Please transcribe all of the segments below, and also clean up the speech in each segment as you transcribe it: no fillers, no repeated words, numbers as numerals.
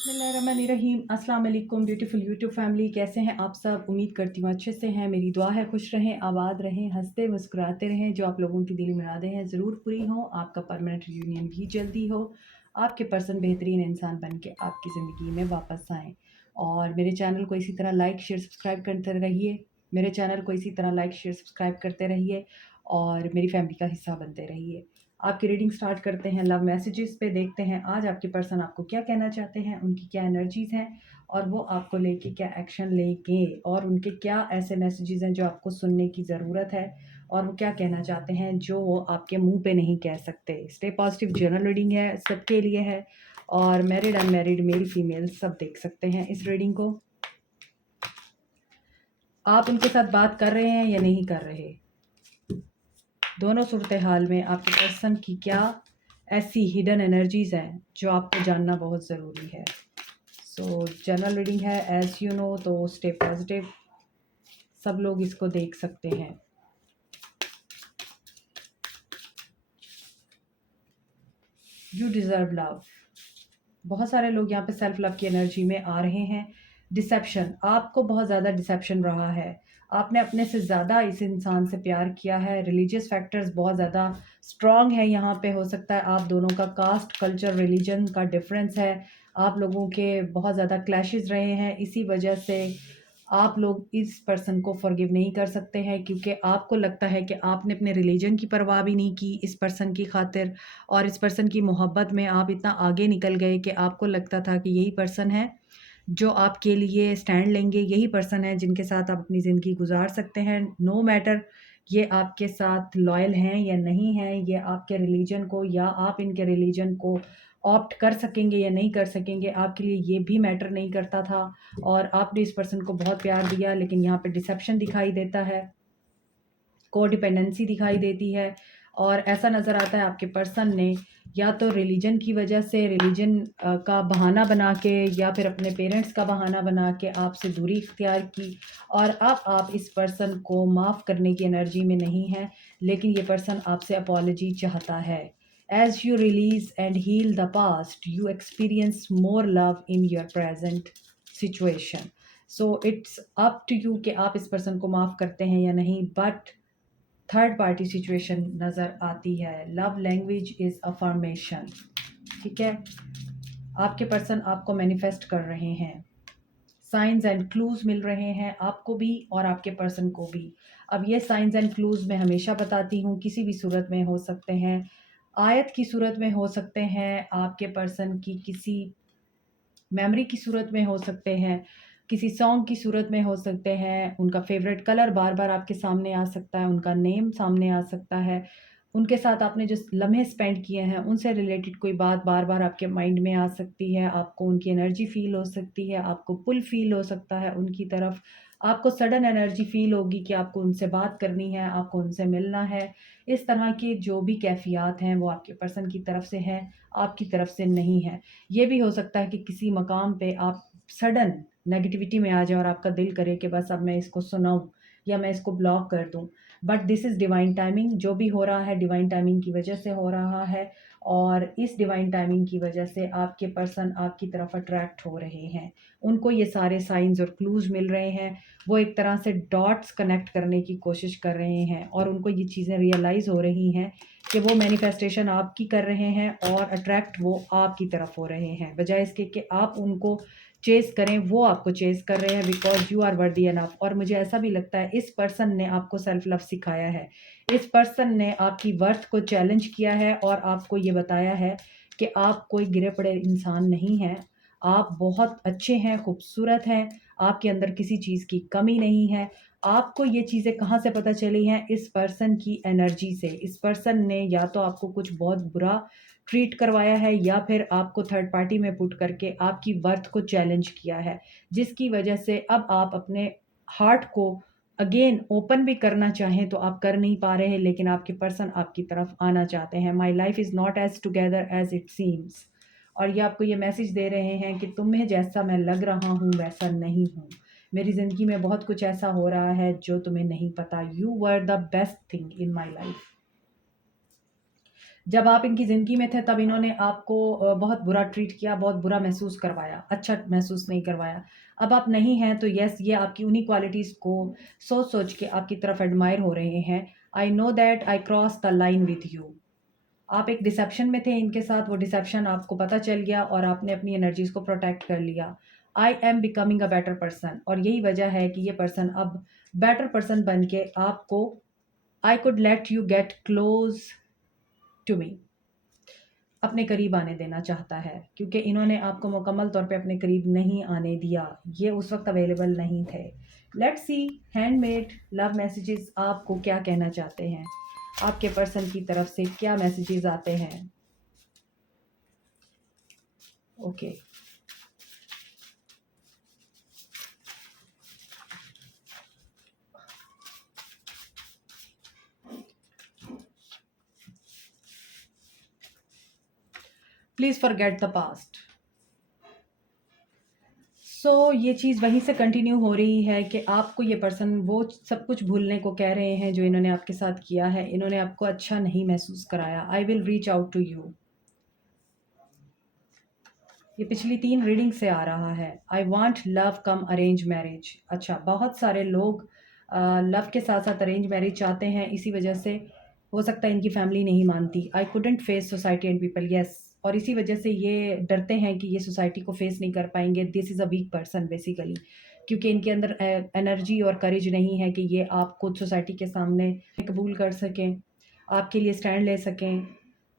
बिस्मिल्लाहिर्रहमानिर्रहीम। अस्सलाम वालेकुम ब्यूटीफुल यूट्यूब फैमिली, कैसे हैं आप सब? उम्मीद करती हूँ अच्छे से हैं। मेरी दुआ है खुश रहें, आबाद रहें, हंसते मुस्कुराते रहें। जो आप लोगों की दिली मुरादें हैं ज़रूर पूरी हों, आपका परमानेंट रियूनियन भी जल्दी हो, आपके पर्सन बेहतरीन इंसान बन के आपकी ज़िंदगी में वापस आएँ। और मेरे चैनल को इसी तरह लाइक शेयर सब्सक्राइब करते रहिए मेरे चैनल को इसी तरह लाइक शेयर सब्सक्राइब करते रहिए और मेरी फैमिली का हिस्सा बनते रहिए। आपकी रीडिंग स्टार्ट करते हैं लव मैसेजेस पे। देखते हैं आज आपके पर्सन आपको क्या कहना चाहते हैं, उनकी क्या एनर्जीज हैं और वो आपको लेके क्या एक्शन लेंगे, और उनके क्या ऐसे मैसेजेस हैं जो आपको सुनने की ज़रूरत है, और वो क्या कहना चाहते हैं जो वो आपके मुंह पे नहीं कह सकते। स्टे पॉजिटिव जनरल रीडिंग है, सबके लिए है, और मैरिड अनमैरिड मेल फीमेल सब देख सकते हैं इस रीडिंग को। आप उनके साथ बात कर रहे हैं या नहीं कर रहे, दोनों सूरत हाल में आपके पर्सन की क्या ऐसी हिडन एनर्जीज हैं जो आपको जानना बहुत ज़रूरी है। सो जनरल रीडिंग है एज यू नो, तो स्टे पॉजिटिव, सब लोग इसको देख सकते हैं। You deserve love. बहुत सारे लोग यहाँ पे सेल्फ लव की एनर्जी में आ रहे हैं। डिसेप्शन, आपको बहुत ज़्यादा डिसेप्शन रहा है, आपने अपने से ज़्यादा इस इंसान से प्यार किया है। रिलीजियस फैक्टर्स बहुत ज़्यादा स्ट्रॉन्ग है यहाँ पे। हो सकता है आप दोनों का कास्ट कल्चर रिलीजन का डिफरेंस है, आप लोगों के बहुत ज़्यादा क्लैशेस रहे हैं। इसी वजह से आप लोग इस पर्सन को फॉरगिव नहीं कर सकते हैं, क्योंकि आपको लगता है कि आपने अपने रिलीजन की परवाह भी नहीं की इस पर्सन की खातिर, और इस पर्सन की मोहब्बत में आप इतना आगे निकल गए कि आपको लगता था कि यही पर्सन है जो आपके लिए स्टैंड लेंगे, यही पर्सन है जिनके साथ आप अपनी ज़िंदगी गुजार सकते हैं। नो मैटर ये आपके साथ लॉयल हैं या नहीं हैं, ये आपके रिलीजन को या आप इनके रिलीजन को ऑप्ट कर सकेंगे या नहीं कर सकेंगे, आपके लिए ये भी मैटर नहीं करता था। और आपने इस पर्सन को बहुत प्यार दिया, लेकिन यहाँ पे डिसेप्शन दिखाई देता है, कोडिपेंडेंसी दिखाई देती है, और ऐसा नज़र आता है आपके पर्सन ने या तो रिलीजन की वजह से, रिलीजन का बहाना बना के, या फिर अपने पेरेंट्स का बहाना बना के आपसे दूरी इख्तियार की, और अब आप इस पर्सन को माफ़ करने की एनर्जी में नहीं है, लेकिन ये पर्सन आपसे अपॉलजी चाहता है। As you release and heal the past, you experience more love in your present situation. So it's up to you कि आप इस पर्सन को माफ़ करते हैं या नहीं, बट थर्ड पार्टी सिचुएशन नज़र आती है। लव लैंग्वेज इज़ अफर्मेशन, ठीक है। आपके पर्सन आपको मैनिफेस्ट कर रहे हैं, साइंस एंड क्लूज मिल रहे हैं आपको भी और आपके पर्सन को भी। अब ये साइंस एंड क्लूज मैं हमेशा बताती हूँ, किसी भी सूरत में हो सकते हैं, आयत की सूरत में हो सकते हैं, आपके पर्सन की किसी मेमोरी की सूरत में हो सकते हैं, किसी सॉन्ग की सूरत में हो सकते हैं, उनका फेवरेट कलर बार बार आपके सामने आ सकता है, उनका नेम सामने आ सकता है, उनके साथ आपने जो लम्हे स्पेंड किए हैं उनसे रिलेटेड कोई बात बार बार आपके माइंड में आ सकती है, आपको उनकी एनर्जी फील हो सकती है, आपको पुल फील हो सकता है उनकी तरफ, आपको सडन एनर्जी फील होगी कि आपको उनसे बात करनी है, आपको उनसे मिलना है। इस तरह की जो भी कैफियत हैं वो आपके पर्सन की तरफ से हैं, आपकी तरफ से नहीं है। ये भी हो सकता है कि किसी मकाम पे आप सडन नेगेटिविटी में आ जाए और आपका दिल करे कि बस अब मैं इसको सुनाऊं या मैं इसको ब्लॉक कर दूं, but this is divine timing. जो भी हो रहा है डिवाइन टाइमिंग की वजह से हो रहा है, और इस डिवाइन टाइमिंग की वजह से आपके पर्सन आपकी तरफ अट्रैक्ट हो रहे हैं। उनको ये सारे साइंस और क्लूज मिल रहे हैं, वो एक तरह से डॉट्स कनेक्ट करने की कोशिश कर रहे हैं, और उनको ये चीज़ें रियलाइज़ हो रही हैं कि वो मैनिफेस्टेशन आपकी कर रहे हैं और अट्रैक्ट वो आपकी तरफ हो रहे हैं, बजाय इसके कि आप उनको चेस करें, वो आपको चेस कर रहे हैं, because you are worthy enough. और मुझे ऐसा भी लगता है इस पर्सन ने आपको सेल्फ लव सिखाया है, इस पर्सन ने आपकी वर्थ को चैलेंज किया है और आपको ये बताया है कि आप कोई गिरे पड़े इंसान नहीं हैं, आप बहुत अच्छे हैं, खूबसूरत हैं, आपके अंदर किसी चीज़ की कमी नहीं है। आपको ये चीज़ें कहाँ से पता चली हैं? इस पर्सन की एनर्जी से। इस पर्सन ने या तो आपको कुछ बहुत बुरा ट्रीट करवाया है, या फिर आपको थर्ड पार्टी में पुट करके आपकी वर्थ को चैलेंज किया है, जिसकी वजह से अब आप अपने हार्ट को अगेन ओपन भी करना चाहें तो आप कर नहीं पा रहे हैं, लेकिन आपके पर्सन आपकी तरफ आना चाहते हैं। My life is not as together as it seems. और ये आपको ये मैसेज दे रहे हैं कि तुम्हें जैसा मैं लग रहा हूँ वैसा नहीं हूँ, मेरी ज़िंदगी में बहुत कुछ ऐसा हो रहा है जो तुम्हें नहीं पता। You were the best thing in my life. जब आप इनकी ज़िंदगी में थे तब इन्होंने आपको बहुत बुरा ट्रीट किया, बहुत बुरा महसूस करवाया, अच्छा महसूस नहीं करवाया। अब आप नहीं हैं तो येस, ये आपकी उन्हीं क्वालिटीज़ को सोच-सोच के आपकी तरफ एडमायर हो रहे हैं। I know that I cross the line with you. आप एक डिसेप्शन में थे इनके साथ, वो डिसेप्शन आपको पता चल गया और आपने अपनी एनर्जीज़ को प्रोटेक्ट कर लिया। I am becoming a better person, और यही वजह है कि ये पर्सन अब बेटर पर्सन बन के आपको I could let you get close to me, अपने करीब आने देना चाहता है, क्योंकि इन्होंने आपको मुकम्मल तौर पे अपने करीब नहीं आने दिया, ये उस वक्त अवेलेबल नहीं थे। Let's see handmade love messages आपको क्या कहना चाहते हैं, आपके पर्सन की तरफ से क्या मैसेजेस आते हैं। Okay, please forget the past. ये चीज़ वहीं से कंटिन्यू हो रही है कि आपको ये पर्सन वो सब कुछ भूलने को कह रहे हैं जो इन्होंने आपके साथ किया है। इन्होंने आपको अच्छा नहीं महसूस कराया। I will reach out to you, ये पिछली 3 रीडिंग से आ रहा है। I want love cum arrange marriage. अच्छा, बहुत सारे लोग लव के साथ-साथ अरेंज मैरिज चाहते हैं, इसी वजह से हो सकता है इनकी फैमिली नहीं मानती। I couldn't face society and people, yes, और इसी वजह से ये डरते हैं कि ये सोसाइटी को फेस नहीं कर पाएँगे। This is a weak person basically, क्योंकि इनके अंदर एनर्जी और करेज नहीं है कि ये आपको सोसाइटी के सामने कबूल कर सकें, आपके लिए स्टैंड ले सकें।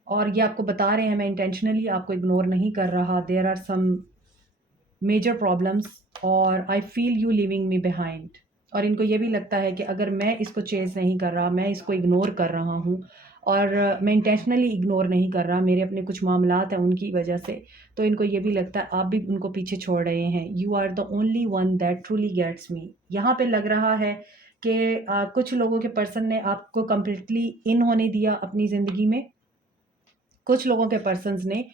और ये आपको बता रहे हैं, मैं इंटेंशनली आपको इग्नोर नहीं कर रहा। There are some major problems और I feel you living me behind. और इनको ये भी लगता है कि अगर मैं इसको चेज़ नहीं कर रहा, मैं इसको इग्नोर कर रहा हूँ और मैं इंटेंशनली इग्नोर नहीं कर रहा, मेरे अपने कुछ मामलात हैं उनकी वजह से, तो इनको ये भी लगता है आप भी उनको पीछे छोड़ रहे हैं। You are the only one that truly gets me. यहाँ पे लग रहा है कि कुछ लोगों के पर्सन ने आपको कंप्लीटली इन होने दिया अपनी ज़िंदगी में, कुछ लोगों के पर्सन्स ने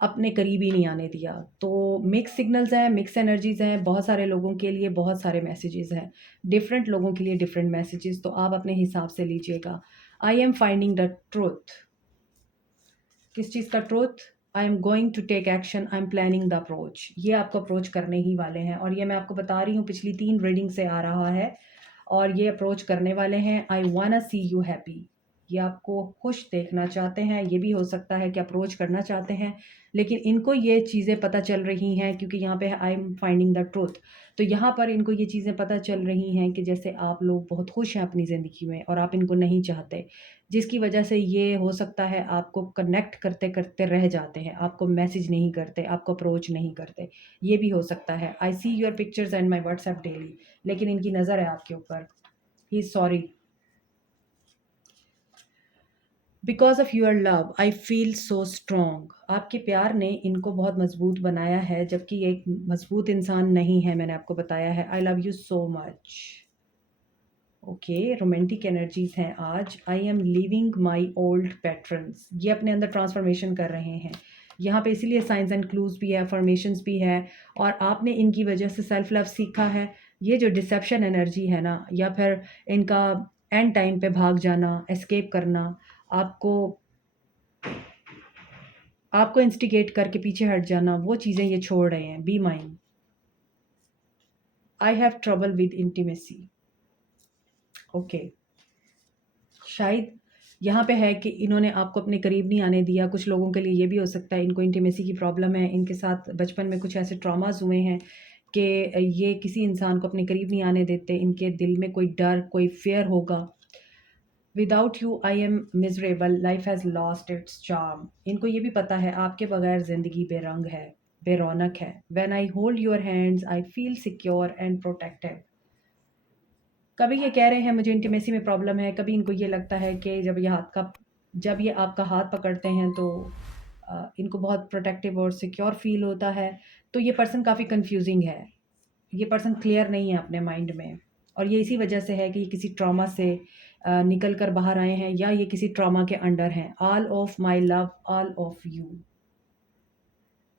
अपने करीब ही नहीं आने दिया। तो मिक्स सिग्नल्स हैं, मिक्स एनर्जीज़ हैं, बहुत सारे लोगों के लिए बहुत सारे मैसेजेस हैं, डिफरेंट लोगों के लिए डिफरेंट मैसेजेस, तो आप अपने हिसाब से लीजिएगा। I am finding the truth. किस चीज़ का truth? I am going to take action, I am planning the approach. ये आपको अप्रोच करने ही वाले हैं, और ये मैं आपको बता रही हूँ पिछली 3 रीडिंग से आ रहा है, और ये अप्रोच करने वाले हैं। आई वांना सी यू हैप्पी, ये आपको खुश देखना चाहते हैं। ये भी हो सकता है कि अप्रोच करना चाहते हैं, लेकिन इनको ये चीज़ें पता चल रही हैं, क्योंकि यहाँ पे है आई एम फाइंडिंग द ट्रूथ। तो यहाँ पर इनको ये चीज़ें पता चल रही हैं कि जैसे आप लोग बहुत खुश हैं अपनी ज़िंदगी में और आप इनको नहीं चाहते, जिसकी वजह से ये हो सकता है आपको कनेक्ट करते-करते रह जाते हैं, आपको मैसेज नहीं करते, आपको अप्रोच नहीं करते, ये भी हो सकता है। I see your pictures and my WhatsApp daily, लेकिन इनकी नज़र है आपके ऊपर। He is sorry. Because of your love I feel so strong. आपके प्यार ने इनको बहुत मज़बूत बनाया है, जबकि ये एक मज़बूत इंसान नहीं है, मैंने आपको बताया है। I love you so much. Okay, romantic energies हैं आज। I am leaving my old patterns, ये अपने अंदर ट्रांसफॉर्मेशन कर रहे हैं। यहाँ पे इसीलिए साइंस एंड क्लूज भी है, फॉर्मेशंस भी है, और आपने इनकी वजह से सेल्फ लव सीखा है। ये जो डिसेप्शन एनर्जी है ना, या फिर इनका एंड टाइम पे भाग जाना, एस्केप करना, आपको आपको इंस्टिगेट करके पीछे हट जाना, वो चीज़ें ये छोड़ रहे हैं। Be mine. I have trouble with intimacy. Okay, शायद यहाँ पे है कि इन्होंने आपको अपने करीब नहीं आने दिया। कुछ लोगों के लिए ये भी हो सकता है इनको इंटीमेसी की प्रॉब्लम है, इनके साथ बचपन में कुछ ऐसे ट्रॉमास हुए हैं कि ये किसी इंसान को अपने करीब नहीं आने देते। इनके दिल में कोई डर, कोई फ़ियर होगा। Without you I am miserable, life has lost its charm. इनको ये भी पता है आपके बगैर ज़िंदगी बेरंग है, बेरौनक है। When I hold your hands I feel secure and protected. कभी ये कह रहे हैं मुझे इंटीमेसी में प्रॉब्लम है, कभी इनको ये लगता है कि जब ये आपका हाथ पकड़ते हैं तो इनको बहुत प्रोटेक्टिव और सिक्योर फ़ील होता है। तो ये पर्सन काफ़ी कन्फ्यूज़िंग है, ये पर्सन क्लियर नहीं है अपने माइंड में, और ये इसी वजह से है कि ये किसी ट्रॉमा से निकल कर बाहर आए हैं, या ये किसी ट्रॉमा के अंडर हैं। All of my love, all of you.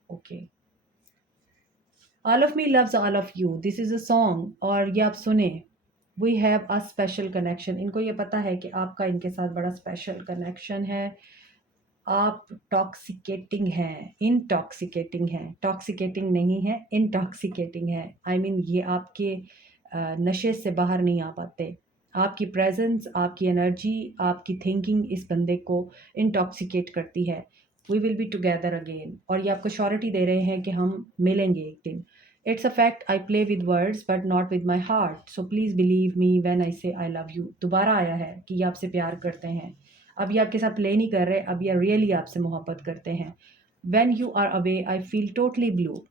Okay, all of me loves all of you, this is a song, और ये आप सुने। We have a special connection, इनको ये पता है कि आपका इनके साथ बड़ा स्पेशल कनेक्शन है। आप टॉक्सिकेटिंग हैं, इंटॉक्सिकेटिंग हैं, टॉक्सिकेटिंग नहीं है, इंटॉक्सिकेटिंग है। आई मीन ये आपके नशे से बाहर नहीं आ पाते। आपकी प्रेजेंस, आपकी एनर्जी, आपकी थिंकिंग इस बंदे को इंटॉक्सिकेट करती है। We will be together again, और ये आपको श्योरिटी दे रहे हैं कि हम मिलेंगे एक दिन। It's a fact, I play with words but not with my heart, so please believe me when I से आई लव यू। दोबारा आया है कि ये आपसे प्यार करते हैं। अब ये आपके साथ प्ले नहीं कर रहे, अब ये रियली आपसे मोहब्बत करते हैं। When you are away I feel totally blue.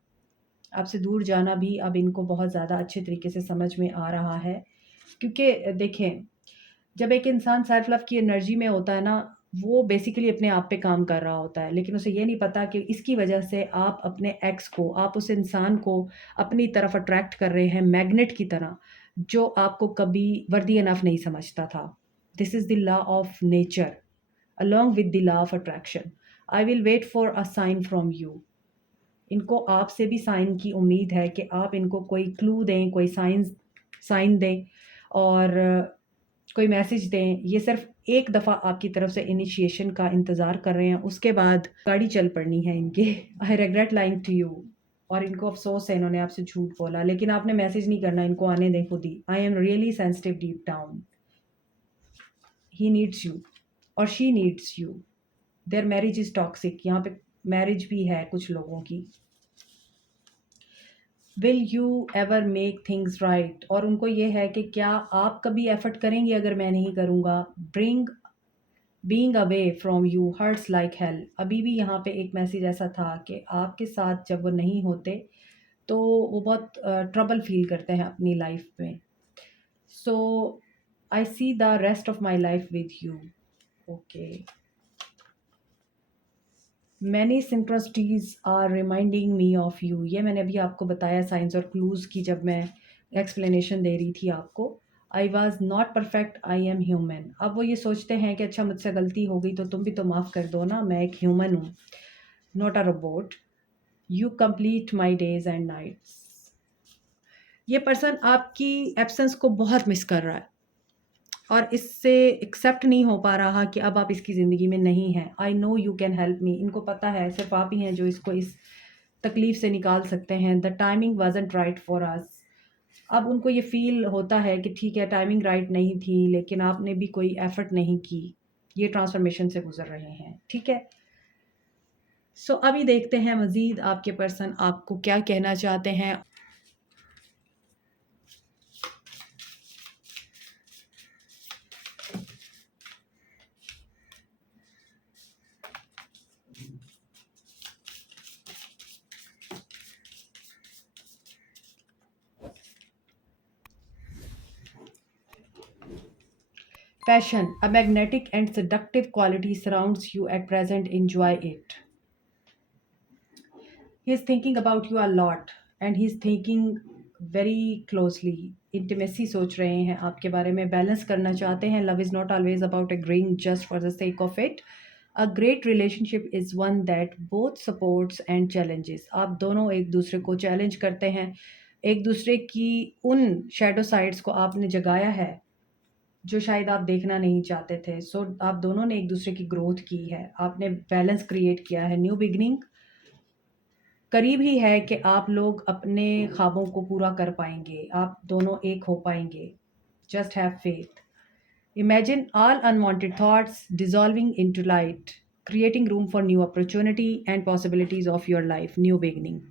आपसे दूर जाना भी अब इनको बहुत ज़्यादा अच्छे तरीके से समझ में आ रहा है, क्योंकि देखें, जब एक इंसान सेल्फ लव की एनर्जी में होता है ना, वो बेसिकली अपने आप पे काम कर रहा होता है, लेकिन उसे ये नहीं पता कि इसकी वजह से आप अपने एक्स को, आप उस इंसान को अपनी तरफ अट्रैक्ट कर रहे हैं मैग्नेट की तरह, जो आपको कभी वर्दी इनफ नहीं समझता था। This is the law of nature along with the law of attraction. I will wait for a sign from you. इनको आपसे भी साइन की उम्मीद है कि आप इनको कोई क्लू दें, कोई साइन दें, और कोई मैसेज दें। ये सिर्फ एक दफ़ा आपकी तरफ से इनिशिएशन का इंतज़ार कर रहे हैं, उसके बाद गाड़ी चल पड़नी है इनके। आई रेग्रेट लाइंग टू यू, और इनको अफसोस है इन्होंने आपसे झूठ बोला, लेकिन आपने मैसेज नहीं करना, इनको आने दें खुद ही। I am really sensitive deep down. He needs you और she needs you. Their marriage is toxic, यहाँ पे मैरिज भी है कुछ लोगों की। Will you ever make things right, और उनको ये है कि क्या आप कभी एफर्ट करेंगे अगर मैं नहीं करूँगा। Bring being away from you hurts like hell. अभी भी यहाँ पे एक मैसेज ऐसा था कि आपके साथ जब वो नहीं होते तो वो बहुत ट्रबल फील करते हैं अपनी लाइफ में। So I see the rest of my life with you. Okay, many synchronicities are reminding me of you. ये मैंने अभी आपको बताया साइंस और क्लूज़ की, जब मैं एक्सप्लेनेशन दे रही थी आपको। I was not perfect, I am human. अब वो ये सोचते हैं कि अच्छा मुझसे गलती हो गई तो तुम भी तो माफ़ कर दो ना, मैं एक ह्यूमन हूँ, not a robot. You complete my days and nights. ये पर्सन आपकी एब्सेंस को बहुत मिस कर रहा है और इससे एक्सेप्ट नहीं हो पा रहा कि अब आप इसकी ज़िंदगी में नहीं हैं। I know you can help me. इनको पता है सिर्फ आप ही हैं जो इसको इस तकलीफ़ से निकाल सकते हैं। The timing wasn't right for us. अब उनको ये फ़ील होता है कि ठीक है, टाइमिंग राइट नहीं थी, लेकिन आपने भी कोई एफ़र्ट नहीं की। ये ट्रांसफॉर्मेशन से गुज़र रहे हैं, ठीक है। सो अभी देखते हैं मज़ीद आपके पर्सन आपको क्या कहना चाहते हैं। Passion, a magnetic and seductive quality surrounds you at present. Enjoy it. He is thinking about you a lot and he is thinking very closely. Intimacy सोच रहे हैं आपके बारे में, बैलेंस करना चाहते हैं. Love is not always about agreeing just for the sake of it. A great relationship is one that both supports and challenges. आप दोनों एक दूसरे को चैलेंज करते हैं, एक दूसरे की उन शैडो साइड्स को आपने जगाया है जो शायद आप देखना नहीं चाहते थे। सो आप दोनों ने एक दूसरे की ग्रोथ की है, आपने बैलेंस क्रिएट किया है। न्यू बिगनिंग करीब ही है कि आप लोग अपने ख्वाबों को पूरा कर पाएंगे, आप दोनों एक हो पाएंगे। Just have faith. Imagine all unwanted thoughts dissolving into light, creating room for new opportunity and possibilities of your life. New beginning.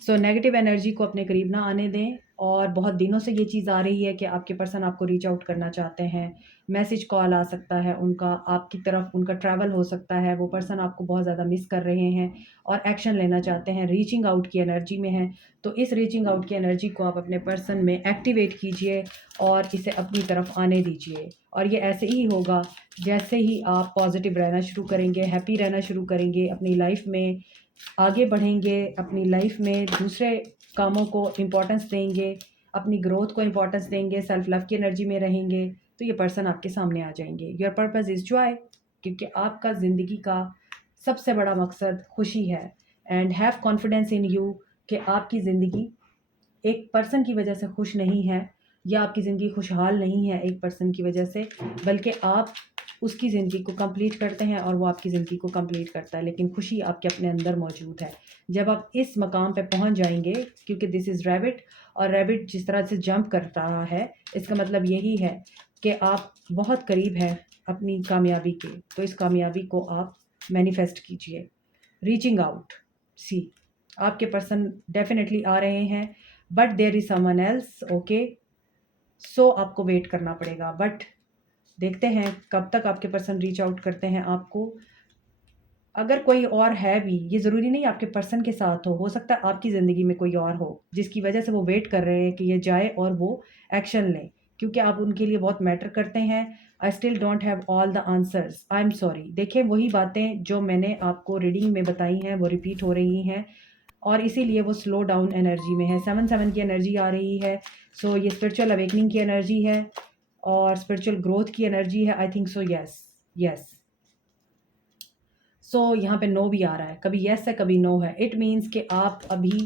So negative energy को अपने करीब ना आने दें। और बहुत दिनों से ये चीज़ आ रही है कि आपके पर्सन आपको रीच आउट करना चाहते हैं, मैसेज कॉल आ सकता है उनका, आपकी तरफ उनका ट्रैवल हो सकता है। वो पर्सन आपको बहुत ज़्यादा मिस कर रहे हैं और एक्शन लेना चाहते हैं, रीचिंग आउट की एनर्जी में हैं। तो इस रीचिंग आउट की एनर्जी को आप अपने पर्सन में एक्टिवेट कीजिए और इसे अपनी तरफ आने दीजिए। और ये ऐसे ही होगा जैसे ही आप पॉजिटिव रहना शुरू करेंगे, हैप्पी रहना शुरू करेंगे, अपनी लाइफ में आगे बढ़ेंगे, अपनी लाइफ में दूसरे कामों को इम्पोर्टेंस देंगे, अपनी ग्रोथ को इम्पोर्टेंस देंगे, सेल्फ लव की एनर्जी में रहेंगे, तो ये पर्सन आपके सामने आ जाएंगे। योर पर्पस इज़ जॉय, क्योंकि आपका ज़िंदगी का सबसे बड़ा मकसद खुशी है। And have confidence in you कि आपकी ज़िंदगी एक पर्सन की वजह से खुश नहीं है, या आपकी ज़िंदगी खुशहाल नहीं है एक पर्सन की वजह से, बल्कि आप उसकी ज़िंदगी को कंप्लीट करते हैं और वो आपकी ज़िंदगी को कंप्लीट करता है, लेकिन खुशी आपके अपने अंदर मौजूद है। जब आप इस मकाम पे पहुंच जाएंगे, क्योंकि दिस इज़ रैबिट, और रैबिट जिस तरह से जंप कर रहा है, इसका मतलब यही है कि आप बहुत करीब हैं अपनी कामयाबी के। तो इस कामयाबी को आप मैनिफेस्ट कीजिए। रीचिंग आउट, सी आपके पर्सन डेफिनेटली आ रहे हैं, but there is someone else, okay. So आपको वेट करना पड़ेगा, बट देखते हैं कब तक आपके पर्सन रीच आउट करते हैं आपको। अगर कोई और है भी, ये ज़रूरी नहीं आपके पर्सन के साथ हो सकता है आपकी ज़िंदगी में कोई और हो जिसकी वजह से वो वेट कर रहे हैं कि ये जाए और वो एक्शन लें, क्योंकि आप उनके लिए बहुत मैटर करते हैं। I still don't have all the answers, I am sorry. देखिए, वही बातें जो मैंने आपको रीडिंग में बताई हैं वो रिपीट हो रही हैं, और इसीलिए वो स्लो डाउन एनर्जी में है। 7-7 की एनर्जी आ रही है। सो ये स्पिरिचुअल अवेकनिंग की एनर्जी है और स्पिरिचुअल ग्रोथ की एनर्जी है। I think so, yes yes. So यहाँ पे नो भी आ रहा है, कभी येस है कभी नो है। इट मीन्स कि आप अभी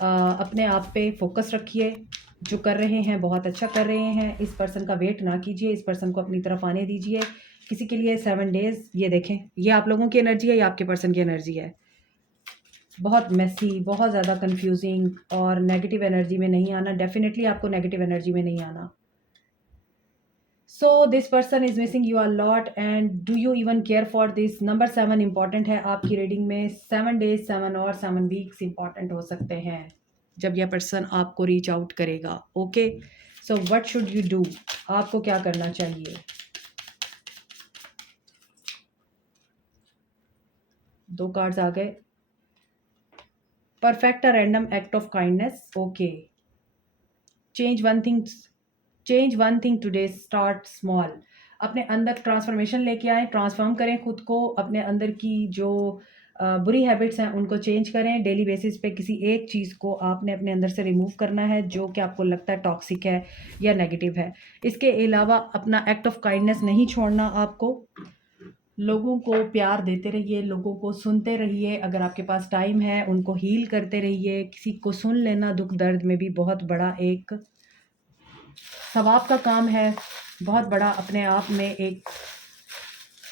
अपने आप पे फोकस रखिए। जो कर रहे हैं बहुत अच्छा कर रहे हैं। इस पर्सन का वेट ना कीजिए, इस पर्सन को अपनी तरफ आने दीजिए। किसी के लिए 7 डेज़, ये देखें, ये आप लोगों की एनर्जी है या आपके पर्सन की एनर्जी है। बहुत मेसी, बहुत ज़्यादा कंफ्यूजिंग और नेगेटिव एनर्जी में नहीं आना। डेफिनेटली आपको नेगेटिव एनर्जी में नहीं आना। So this person is missing you a lot, and do you even care for this. Number 7 important है आपकी रीडिंग में। 7 डेज, 7 और 7 वीक्स इंपॉर्टेंट हो सकते हैं जब यह पर्सन आपको रीच आउट करेगा, okay. So what should you do, आपको क्या करना चाहिए। 2 कार्ड्स आ गए। Perfect a random act of kindness, okay. Change one thing, change one thing today, start small. अपने अंदर ट्रांसफॉर्मेशन लेके आए, ट्रांसफॉर्म करें खुद को। अपने अंदर की जो बुरी हैबिट्स हैं उनको चेंज करें। डेली बेसिस पे किसी एक चीज़ को आपने अपने अंदर से रिमूव करना है जो कि आपको लगता है टॉक्सिक है या नेगेटिव है। इसके अलावा अपना एक्ट ऑफ काइंडनेस नहीं छोड़ना आपको। लोगों को प्यार देते रहिए, लोगों को सुनते रहिए। अगर आपके पास टाइम है उनको हील करते रहिए। किसी को सुन लेना दुख दर्द में भी बहुत बड़ा एक सवाब का काम है, बहुत बड़ा अपने आप में एक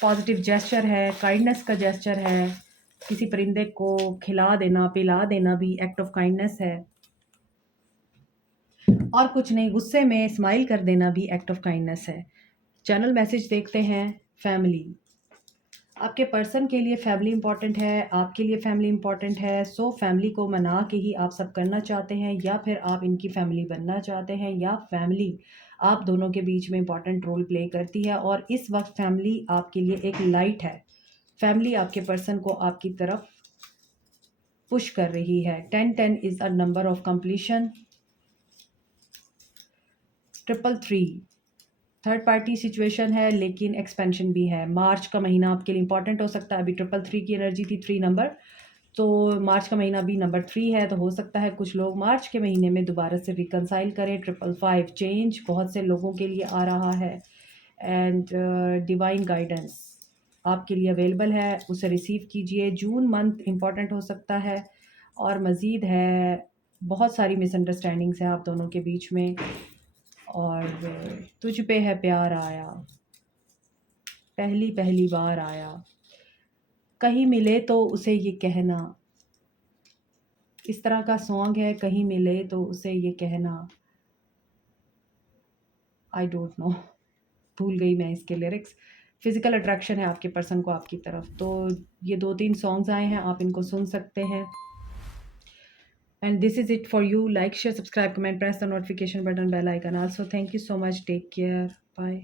पॉजिटिव जेस्चर है, काइंडनेस का जेस्चर है। किसी परिंदे को खिला देना, पिला देना भी एक्ट ऑफ काइंडनेस है। और कुछ नहीं, गुस्से में स्माइल कर देना भी एक्ट ऑफ काइंडनेस है। चैनल मैसेज देखते हैं। फैमिली, आपके पर्सन के लिए फैमिली इंपॉर्टेंट है, आपके लिए फैमिली इंपॉर्टेंट है। सो फैमिली को मना के ही आप सब करना चाहते हैं, या फिर आप इनकी फैमिली बनना चाहते हैं, या फैमिली आप दोनों के बीच में इंपॉर्टेंट रोल प्ले करती है। और इस वक्त फैमिली आपके लिए एक लाइट है। फैमिली आपके पर्सन को आपकी तरफ पुश कर रही है। 10-10 is a number of completion. 333 third party situation है, लेकिन एक्सपेंशन भी है। मार्च का महीना आपके लिए इंपॉर्टेंट हो सकता है। अभी 333 की एनर्जी थी, 3 नंबर, तो मार्च का महीना भी नंबर 3 है, तो हो सकता है कुछ लोग मार्च के महीने में दोबारा से रिकनसाइल करें। 555 चेंज बहुत से लोगों के लिए आ रहा है, एंड डिवाइन गाइडेंस आपके लिए अवेलेबल है, उसे रिसीव कीजिए। जून मंथ इम्पॉर्टेंट हो सकता है, और मज़ीद है बहुत सारी मिसअंडरस्टैंडिंग्स हैं आप दोनों के बीच में। और तुझ पे है प्यार आया, पहली पहली बार आया, कहीं मिले तो उसे ये कहना। इस तरह का सॉन्ग है, कहीं मिले तो उसे ये कहना। आई डोंट नो, भूल गई मैं इसके लिरिक्स। फिजिकल अट्रैक्शन है आपके पर्सन को आपकी तरफ। तो ये 2-3 सॉन्ग्स आए हैं, आप इनको सुन सकते हैं। And this is it for you. Like, share, subscribe, comment, press the notification button, bell icon. Also thank you so much, take care, bye.